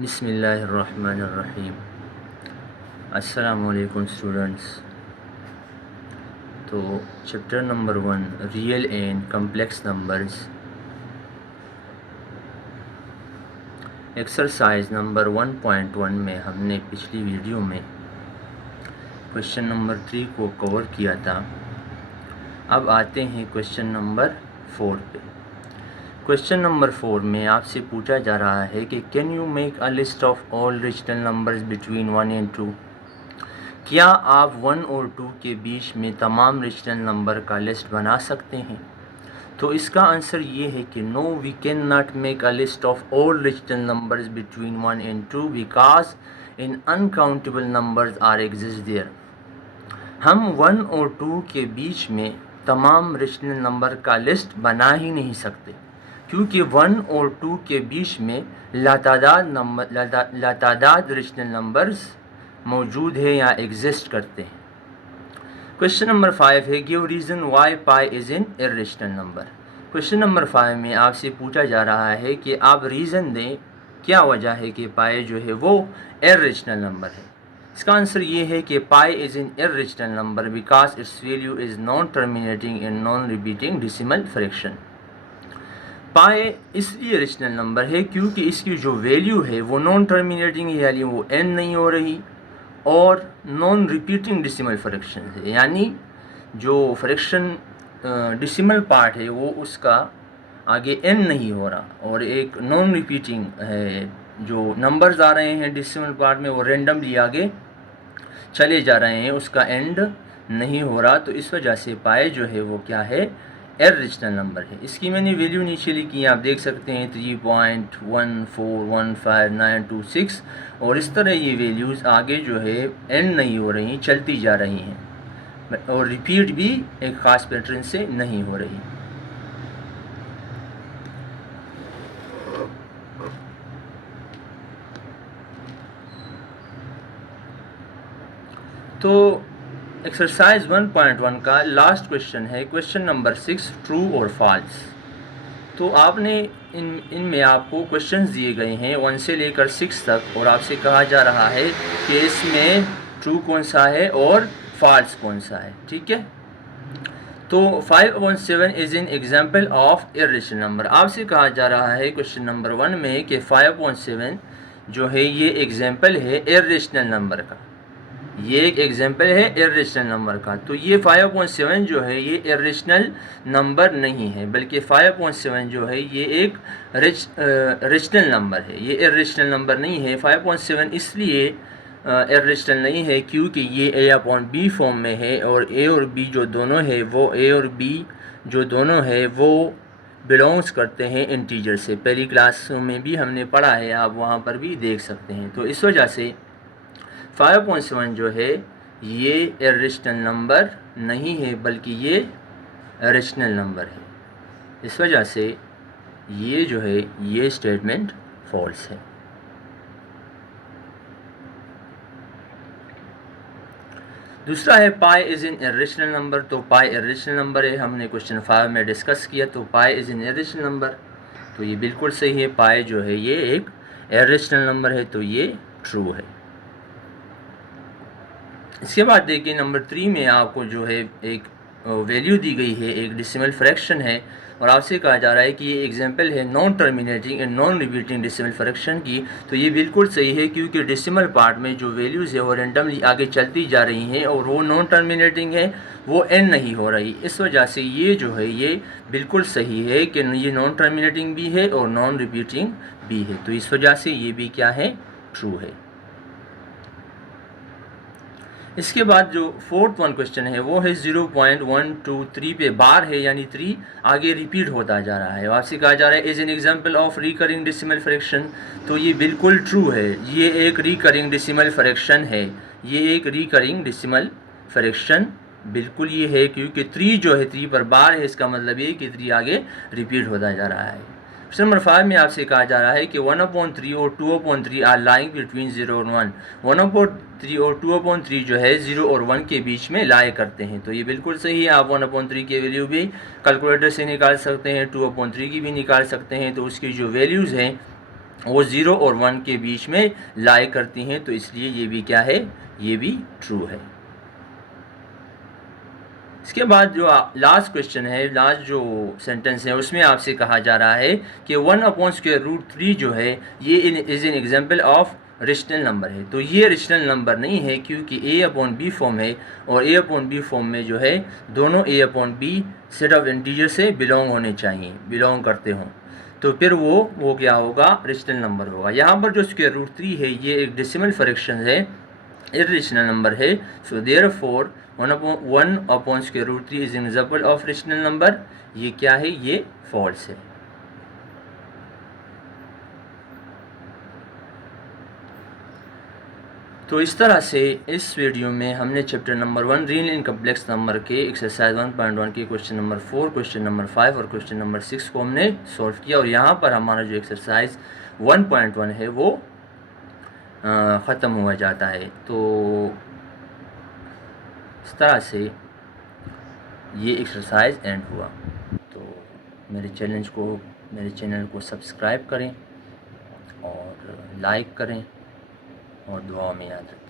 बिस्मिल्लाहिर्रहमानिर्रहीम। अस्सलामुअलैकुम स्टूडेंट्स। तो chapter number 1 real and complex numbers, exercise number 1.1 में हमने पिछली वीडियो में क्वेश्चन नंबर 3 को कवर किया था। अब आते हैं क्वेश्चन नंबर 4 पे। क्वेश्चन नंबर 4 में आपसे पूछा जा रहा है कि can you make a list of all rational numbers between 1 and 2। क्या आप 1 और 2 के बीच में तमाम रेशनल नंबर का लिस्ट बना सकते हैं? तो इसका आंसर ये है कि no, we can not make a list of all rational numbers between 1 and 2 because in uncountable numbers are exist there. हम 1 और 2 के बीच में तमाम रेशनल नंबर का लिस्ट बना ही नहीं सकते, क्योंकि 1 और 2 के बीच में लातादाद रेशनल नंबर्स मौजूद है या एग्जिस्ट करते हैं। क्वेश्चन नंबर 5 है give reason why pi is an irrational number. Question number 5 में आपसे पूछा जा रहा है कि आप रीज़न दें, क्या वजह है कि पाई जो है वो इर्रेशनल नंबर है। इसका आंसर ये है कि pi is an irrational number because its value is non terminating and non repeating decimal fraction. Pi इसलिए रेशनल नंबर है क्योंकि इसकी जो वैल्यू है वो नॉन टर्मिनेटिंग है, यानी वो n नहीं हो रही, और नॉन रिपीटिंग डेसिमल फ्रैक्शन है, यानी जो फ्रैक्शन डेसिमल पार्ट है वो उसका आगे n नहीं हो रहा, और एक नॉन रिपीटिंग है, जो नंबर्स आ रहे हैं डेसिमल पार्ट में वो रेंडमली आगे चले जा रहे हैं, उसका एंड नहीं हो रहा। तो इस वजह से पाई जो है वो क्या है, इर्रेशनल नंबर है। इसकी मैंने वैल्यू नीचे लिखी है, आप देख सकते हैं 3.1415926, और इस तरह ये वैल्यूज़ आगे जो है एंड नहीं हो रही, चलती जा रही हैं, और रिपीट भी एक ख़ास पैटर्न से नहीं हो रही। तो एक्सरसाइज 1.1 का लास्ट क्वेश्चन है क्वेश्चन नंबर 6, ट्रू और फॉल्स। तो आपने इनमें आपको क्वेश्चंस दिए गए हैं 1 से लेकर 6 तक, और आपसे कहा जा रहा है कि इसमें ट्रू कौन सा है और फॉल्स कौन सा है। ठीक है, तो 5/7 is an example of irrational number. आपसे कहा जा रहा है क्वेश्चन नंबर 1 में कि 5/7 जो है ये एग्जाम्पल है इर्रेशनल नंबर का, ये एक एग्जाम्पल है इर्रेशनल नंबर का। तो ये 5/7 जो है ये इर्रेशनल नंबर नहीं है, बल्कि 5/7 जो है ये एक रेशनल नंबर है, ये इर्रेशनल नंबर नहीं है। 5/7 इसलिए इर्रेशनल नहीं है क्योंकि ये a/b फॉर्म में है, और a और b जो दोनों है वो a और b जो दोनों है वो बिलोंग्स करते हैं इंटीजर से। पहली क्लास में भी हमने पढ़ा है, आप वहाँ पर भी देख सकते हैं। तो इस वजह से 5/7 जो है ये इर्रेशनल नंबर नहीं है, बल्कि ये रेशनल नंबर है। इस वजह से ये जो है ये स्टेटमेंट फॉल्स है। दूसरा है पाई इज़ एन इर्रेशनल नंबर। तो पाई इर्रेशनल नंबर है, हमने क्वेश्चन 5 में डिस्कस किया। तो पाई इज़ एन इर्रेशनल नंबर, तो ये बिल्कुल सही है, पाई जो है ये एक इर्रेशनल नंबर है, तो ये ट्रू है। इसके बाद देखिए नंबर 3 में आपको जो है एक वैल्यू दी गई है, एक डेसिमल फ्रैक्शन है, और आपसे कहा जा रहा है कि ये एग्जांपल है non terminating and non repeating decimal fraction की। तो ये बिल्कुल सही है क्योंकि डेसिमल पार्ट में जो वैल्यूज़ है वो रेंडमली आगे चलती जा रही हैं, और वो नॉन टर्मिनेटिंग है, वो एंड नहीं हो रही। इस वजह से ये जो है ये बिल्कुल सही है कि ये नॉन टर्मिनेटिंग भी है और नॉन रिपीटिंग भी है। तो इस वजह से ये भी क्या है, ट्रू है। इसके बाद जो 4th क्वेश्चन है वो है 0.123 पे बार है, यानी 3 आगे रिपीट होता जा रहा है। आपसे कहा जा रहा है is an example of recurring decimal fraction. तो ये बिल्कुल ट्रू है, ये एक रिकरिंग डेसिमल फ्रैक्शन है, ये एक रिकरिंग डेसिमल फ्रैक्शन बिल्कुल ये है, क्योंकि 3 जो है 3 पर बार है, इसका मतलब ये कि 3 आगे रिपीट होता जा रहा है। क्वेश्चन नंबर 5 में आपसे कहा जा रहा है कि 1/3 और 2/3 आर लाइंग बिटवीन 0 और 1। 1/3 और 2/3 जो है 0 और 1 के बीच में लाए करते हैं। तो ये बिल्कुल सही है, आप 1/3 की वैल्यू भी कैलकुलेटर से निकाल सकते हैं, 2/3 की भी निकाल सकते हैं। तो उसकी जो वैल्यूज़ हैं वो 0 और 1 के बीच में लाई करती हैं, तो इसलिए ये भी क्या है, ये भी ट्रू है। इसके बाद जो लास्ट क्वेश्चन है, लास्ट जो सेंटेंस है, उसमें आपसे कहा जा रहा है कि 1/√3 जो है ये is an example of rational number है। तो ये रेशनल नंबर नहीं है, क्योंकि a/b फॉर्म है, और a/b फॉर्म में जो है दोनों a/b सेट ऑफ इंटीजर से बिलोंग होने चाहिए, बिलोंग करते हों, तो फिर वो क्या होगा, रेशनल नंबर होगा। यहाँ पर जो √3 है ये एक डेसिमल फ्रैक्शन है, irrational नंबर है। So therefore 1/√3 is an example of rational number. ये क्या है, ये फॉल्स है। तो इस तरह से इस वीडियो में हमने chapter number 1 real and complex number के एक्सरसाइज 1.1 के क्वेश्चन नंबर 4, क्वेश्चन नंबर 5 और क्वेश्चन नंबर 6 को हमने सॉल्व किया, और यहाँ पर हमारा जो एक्सरसाइज 1.1 है वो ख़त्म हुआ जाता है। तो इस तरह से ये एक्सरसाइज एंड हुआ। तो मेरे चैनल को सब्सक्राइब करें और लाइक करें और दुआ में याद रखें।